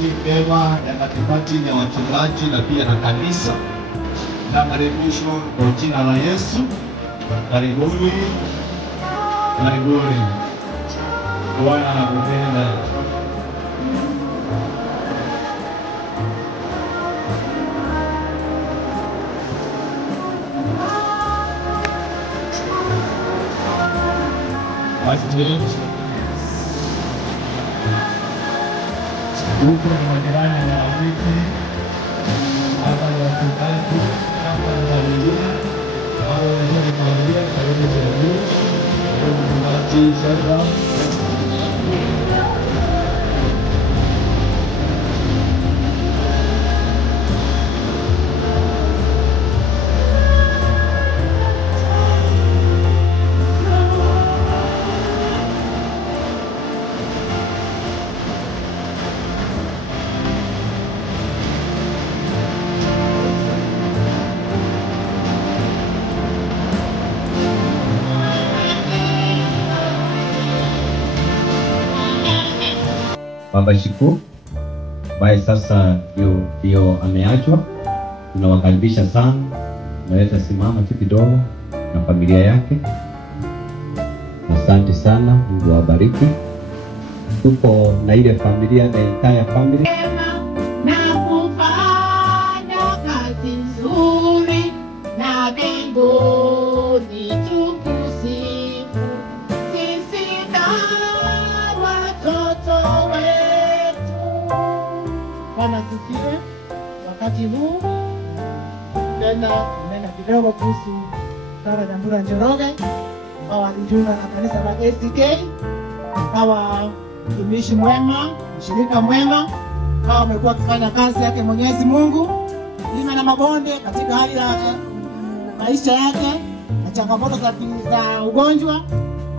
maombi mema ya katikati ya wachungaji na pia na kanisa. Na karibisho kwa jina la Yesu. Karibuni. Karibuni. Bwana anakupenda. Huko na majirani na wiki hapa ni wachungaji hapa ni wengine hao wengine familia karibu jamii mchungaji sasa Baba Shiku ambaye sasa ndio ameachwa, tunawakaribisha sana. Naweza simama tu kidogo na familia yake. Asante sana, Mungu awabariki. Tuko na ile familia, the entire family. Na kufanya kazi nzuri na mbinguni tukusifu sisi na watoto wetu. Bwana asifiwe. Wakati huu tena nena kidogo kuhusu Sara Nyambura Njoroge ambao walijiunga na kanisa la ACK. Hawa mtumishi mwema, mshirika mwema, hawa wamekuwa wakifanya kazi yake Mwenyezi Mungu milima na mabonde katika hali ya maisha yake na changamoto za ugonjwa.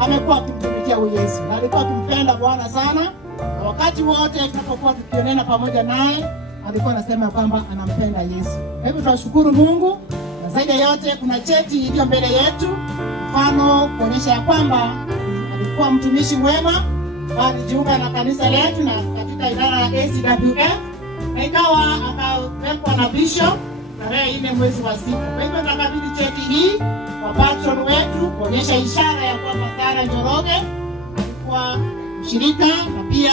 Amekuwa akimtumikia Yesu na alikuwa akimpenda Bwana sana, na wakati wote tunapokuwa tukionana pamoja naye alikuwa anasema kwamba anampenda Yesu. Hebu tunashukuru Mungu, na zaidi ya yote kuna cheti iliyo mbele yetu, mfano kuonyesha ya kwamba alikuwa mtumishi mwema, alijiunga na kanisa letu na katika idara ya ACWF, na ikawa akawekwa na bishop tarehe 4 mwezi wa 6. Kwa hivyo tunakabidhi cheti hii kwa patron wetu kuonyesha ishara ya kwamba Sara Njoroge alikuwa mshirika na pia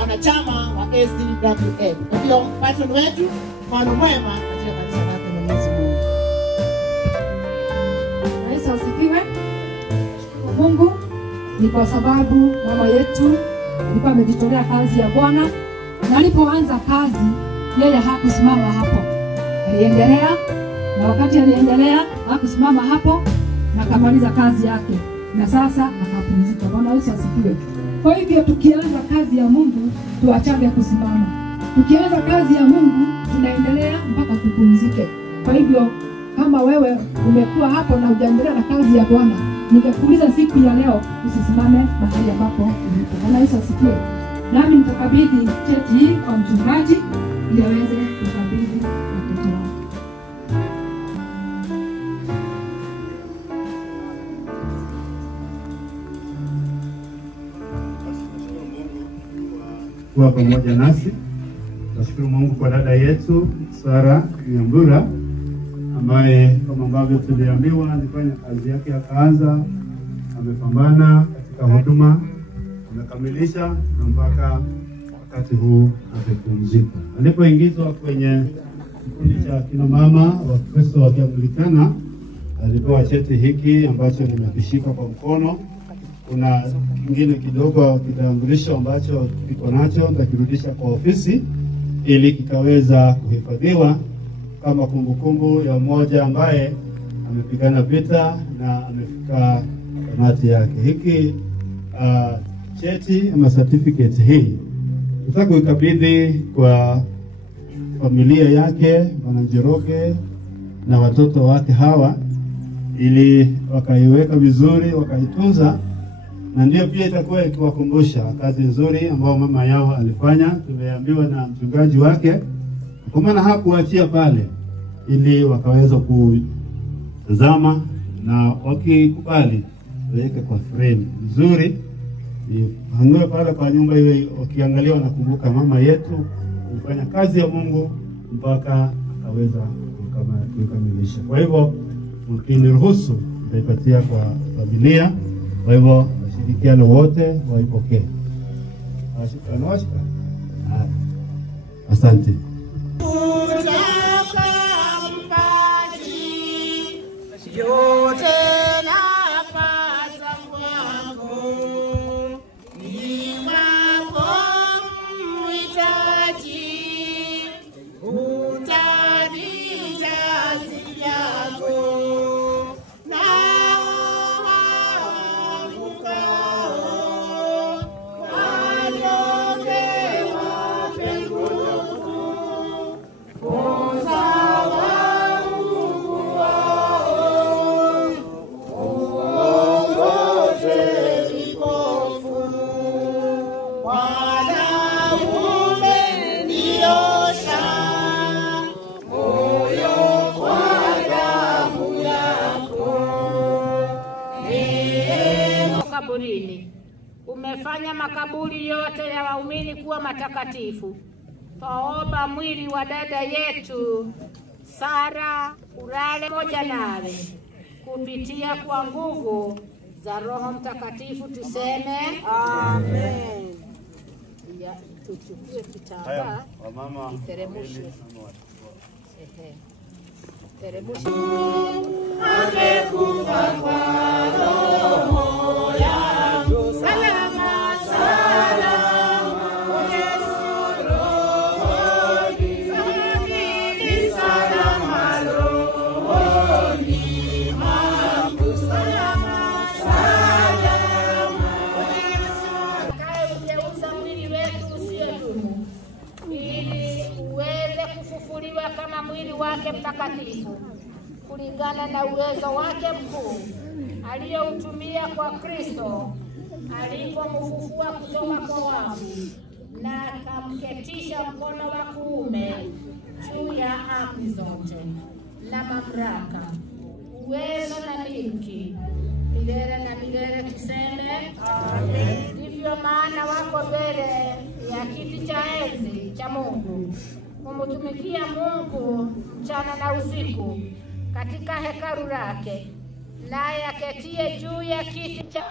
wanachama wa ACWF. Kwa hivyo patron wetu mfano mwema katika kanisa lake Mwenyezi Mungu. Yesu asifiwe. Mungu ni kwa sababu mama yetu alikuwa amejitolea kazi ya Bwana, na alipoanza kazi yeye hakusimama hapo, aliendelea, na wakati aliendelea hakusimama hapo na akamaliza kazi yake, na sasa akapumzika. Bwana Yesu asifiwe. Kwa hivyo tukianza kazi ya Mungu tuachane kusimama, tukianza kazi ya Mungu tunaendelea mpaka tupumzike. Kwa hivyo kama wewe umekuwa hapo na hujaendelea na kazi ya Bwana, ningekuuliza siku ya leo usisimame mahali ambapo ulipo. Bwana Yesu asifiwe. Nami nitakabidhi cheti hii kwa mchungaji ili aweze kukabidhi watoto wao. Kuwa pamoja nasi. Nashukuru Mungu kwa dada yetu Sara Nyambura ambaye kama ambavyo tuliambiwa alifanya kazi yake akaanza, amepambana katika huduma, amekamilisha na mpaka wakati huu amepumzika. Alipoingizwa kwenye kikundi cha kina mama wa Kristo wa Kianglikana, alipewa cheti hiki ambacho nimekishika kwa mkono. Kuna kingine kidogo kitambulisho ambacho kiko nacho, nitakirudisha kwa ofisi ili kikaweza kuhifadhiwa kama kumbukumbu ya mmoja ambaye amepigana vita na amefika tamati yake. Hiki cheti ama certificate hii nataka kuikabidhi kwa familia yake Bwana Njoroge na watoto wake hawa, ili wakaiweka vizuri, wakaitunza, na ndio pia itakuwa ikiwakumbusha kazi nzuri ambayo mama yao alifanya. Tumeambiwa na mchungaji wake kwa maana hakuachia pale, ili wakaweza kutazama na wakikubali waweke kwa frame nzuri Hanue pale kwa nyumba ile, ukiangalia unakumbuka mama yetu alifanya kazi ya Mungu mpaka akaweza kuikamilisha. Kwa hivyo mkiniruhusu nitaipatia kwa familia. Kwa hivyo washirikiano wote waipokee. Washika. Asante. Umefanya makaburi yote ya waumini kuwa matakatifu. Twaomba mwili wa dada yetu Sara ulale moja nawe kupitia kwa nguvu za Roho Mtakatifu, tuseme amen. Ya tuchukue kitambaa teremshe. Teremshe. Amekufa kwa roho yangu. Salama salama Yesu rohoni. Salami salama rohoni mwangu. Salama salama Yesu. Kae uteuza mwili wetu usiodumu ili uweze kufufuliwa kama mwili wake mtakatifu kulingana na uwezo wake mkuu aliyoutumia kwa Kristo alipomfufua kutoka kwa wafu na akamketisha mkono wa kuume juu ya amri zote na mamlaka, uwezo na milki milele na milele, tuseme amen. Ndivyo maana wako mbele ya kiti cha enzi cha Mungu kumtumikia Mungu mchana na usiku katika hekalu lake, naye aketie juu ya kiti cha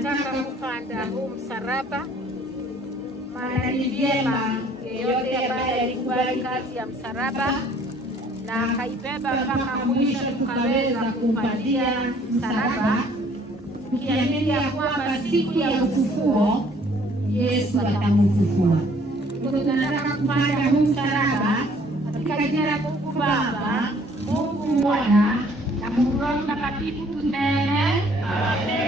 tunataka kupanda huu msalaba, maana ni vyema yeyote ambaye alikubali kazi ya msalaba na akaibeba mpaka mwisho tukaweza kupandia msalaba, tukiamini ya kwamba siku ya ufufuo Yesu atamfufua. Tunataka kupanda huu msalaba katika jina la Mungu Baba, Mungu Mwana na Mungu Roho Mtakatifu tuseme amen.